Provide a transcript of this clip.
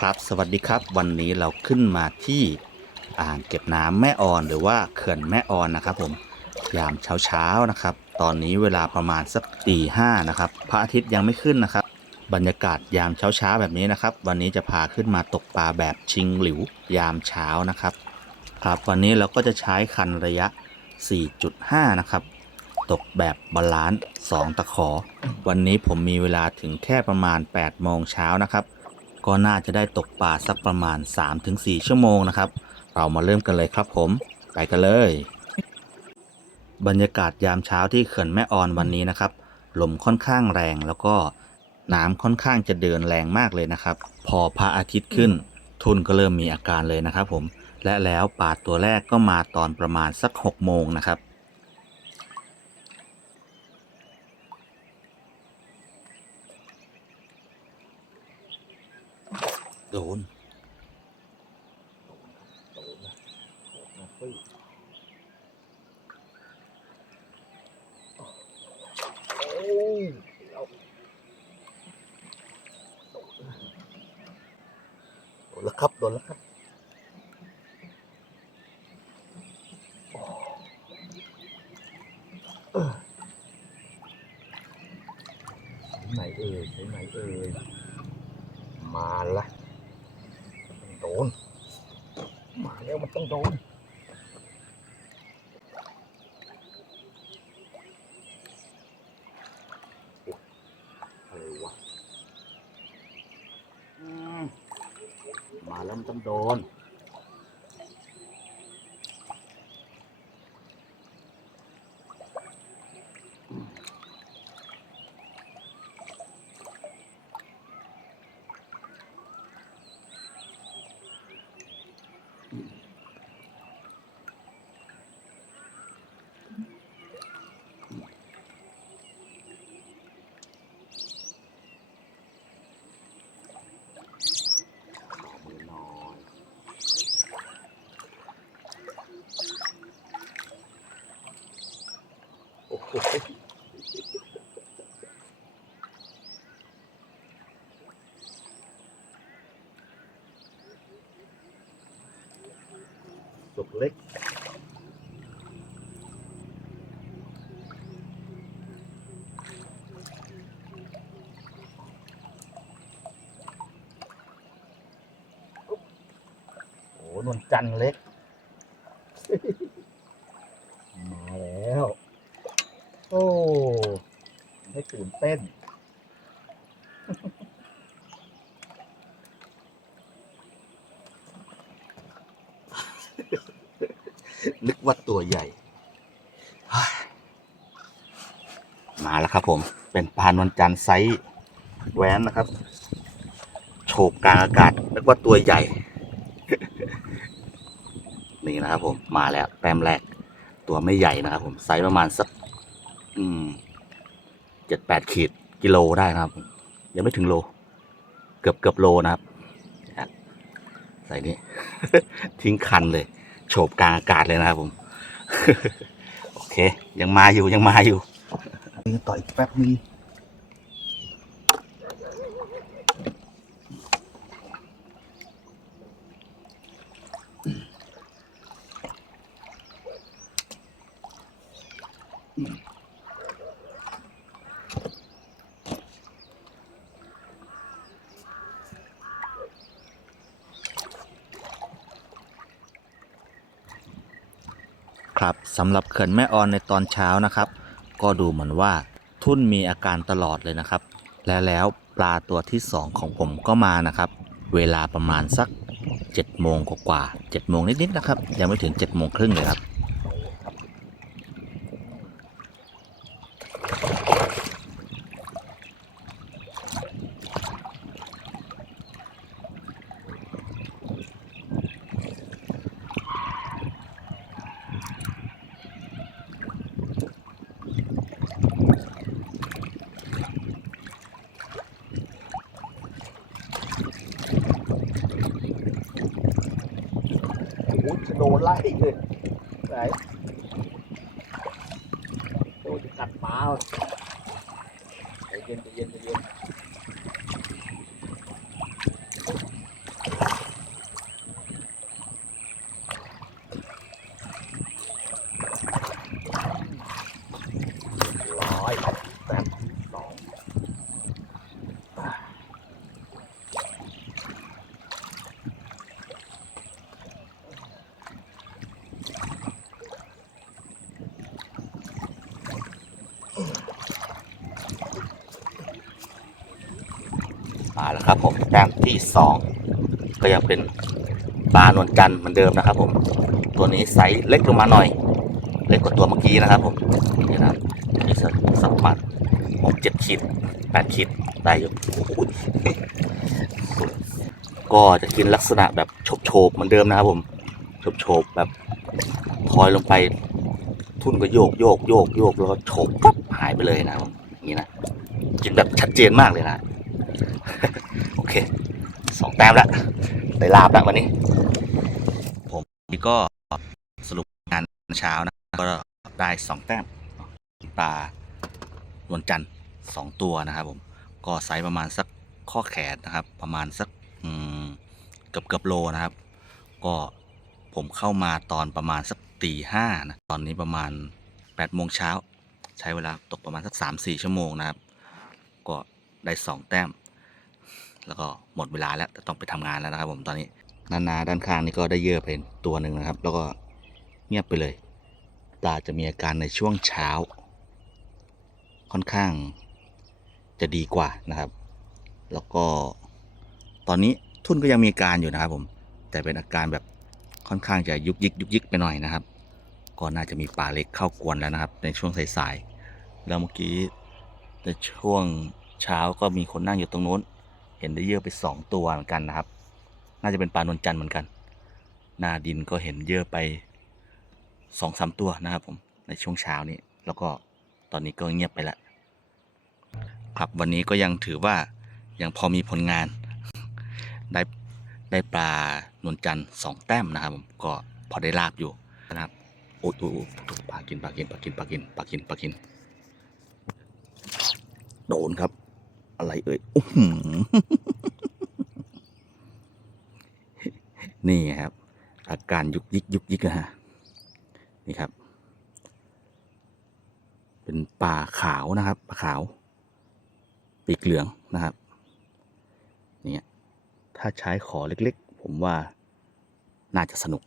ครับสวัสดีครับวันนี้เราขึ้นมาที่อ่างเก็บน้ำแม่ออนหรือว่าเขื่อนแม่ออนนะครับ ผมยามเช้าเช้านะครับ ตอนนี้เวลาประมาณสักตีห้านะครับพระอาทิตย์ยังไม่ขึ้นนะครับ บรรยากาศยามเช้าเช้าแบบนี้นะครับ วันนี้จะพาขึ้นมาตกปลาแบบชิงหลิวยามเช้านะครับ ครับวันนี้เราก็จะใช้คันระยะ 4.5 นะครับ ตกแบบบาลานซ์2ตะขอ วันนี้ผมมีเวลาถึงแค่ประมาณ8โมงเช้านะครับ ก็น่าจะได้ตกปลาสักประมาณ 3-4 ชั่วโมงนะครับ เรามาเริ่มกันเลยครับผม ไปกันเลย บรรยากาศยามเช้าที่เขื่อนแม่ออนวันนี้นะครับ ลมค่อนข้างแรงแล้วก็น้ำค่อนข้างจะเดินแรงมากเลยนะครับ พอพระอาทิตย์ขึ้น ทุนก็เริ่มมีอาการเลยนะครับผม และแล้วปลาตัวแรกก็มาตอนประมาณสัก6โมงนะครับ โดนโดนแล้วครับโดนแล้วครับไหนเอ่ยใช่ไหนเอ่ยมาละต้องโดน มาแล้วมันต้องโดนอะไรวะมาแล้วมันต้องโดน เล็ก โอ้นวลจันทร์เล็ก มาแล้ว โอ้ ให้ตื่นเต้น นึกว่าตัวใหญ่ มาแล้วครับผม เป็นปลานวลจันทร์ไซส์แหวนนะครับ โฉบกลางอากาศนึกว่าตัวใหญ่ นี่นะครับผม มาแล้ว แต้มแรก ตัวไม่ใหญ่นะครับผม ไซส์ประมาณสักเจ็ดแปดขีดกิโลได้นะครับ ยังไม่ถึงโล เกือบเกือบโลนะครับนะครับใส่นี่ทิ้งคันเลย โฉบกลางอากาศเลยนะครับผม โอเค ยังมาอยู่ยังมาอยู่ต่ออีกแป๊บนึง ครับสำหรับเขื่อนแม่ออนในตอนเช้านะครับ ก็ดูเหมือนว่าทุ่นมีอาการตลอดเลยนะครับ และแล้วปลาตัวที่สองของผมก็มานะครับ เวลาประมาณสัก7โมงกว่าเจ็ดโมงนิดๆนะครับ ยังไม่ถึง7โมงครึ่งเลยครับ โดนไล่เลยไหนโดนจะกัดปลาเย็นใจเย็นใจเย็นร้อยครับแต้มที่สอง มา แล้วครับผมแต้มที่สองก็ยังเป็นปลานวลจันทร์เหมือนเดิมนะครับผมตัวนี้ไซส์เล็กลงมาหน่อย เล็กกว่าตัวเมื่อกี้นะครับผมนี่นะนี่สักสักประมาณหกเจ็ดขีดแปดขีดได้อยู่ก็จะกินลักษณะแบบโฉบๆเหมือนเดิมนะครับผมโฉบๆแบบทอยลงไปทุ่นก็โยกโยกโยกโยกแล้วก็โฉบปั๊บหายไปเลยนะครับนี้นะกินแบบชัดเจนมากเลยนะ โอเคสองแต้มแล้วได้ลาบแล้ววันนี้ ผมนี่ก็สรุปงานเช้านะก็ได้สองแต้มปลานวลจันทร์สองตัวนะครับผมก็ไซส์ประมาณสักข้อแขนนะครับ ประมาณสักเกือบเกือบโลนะครับ ก็ผมเข้ามาตอนประมาณสักตีห้านะตอนนี้ประมาณ8ปดโมงเช้า ใช้เวลาตกประมาณสัก 3 4 ชั่วโมงนะครับ ก็ได้สองแต้ม แล้วก็หมดเวลาแล้วต้องไปทำงานแล้วนะครับ ผมตอนนี้นานาด้านข้างนี่ก็ได้เยอะไปตัวหนึ่งนะครับ แล้วก็เงียบไปเลยตาจะมีอาการในช่วงเช้า ค่อนข้างจะดีกว่านะครับ แล้วก็ตอนนี้ทุ่นก็ยังมีอาการอยู่นะครับ ผม แต่เป็นอาการแบบค่อนข้างจะยุกยิกยุกยิกไปหน่อยนะครับ ก็น่าจะมีปลาเล็กเข้ากวนแล้วนะครับ ในช่วงสายๆแล้วเมื่อกี้ในช่วงเช้าก็มีคนนั่งอยู่ตรงโน้น เห็นได้เยอะไปสองตัวเหมือนกันนะครับ น่าจะเป็นปลานวลจันทร์เหมือนกัน หน้าดินก็เห็นเยอะไปสองสามตัวนะครับผมในช่วงเช้านี้แล้วก็ตอนนี้ก็เงียบไปล้วครับวันนี้ก็ยังถือว่ายังพอมีผลงาน ได้ได้ปลานวลจันทร์สองแต้มนะครับผมก็พอได้ลาบอยู่นะครับโอ้ยโอ้ยปลากินปลากินปลากินปลากินปลากินปลากิน โดนครับ อะไรเอ่ยอืนี่ครับ อาการยุกยิกยุกยิกนะฮะนี่ครับ เป็นปลาขาวนะครับปลาขาว ปีกเหลืองนะครับเนี่ยถ้าใช้ขอเล็ก ๆ ผมว่าน่าจะสนุก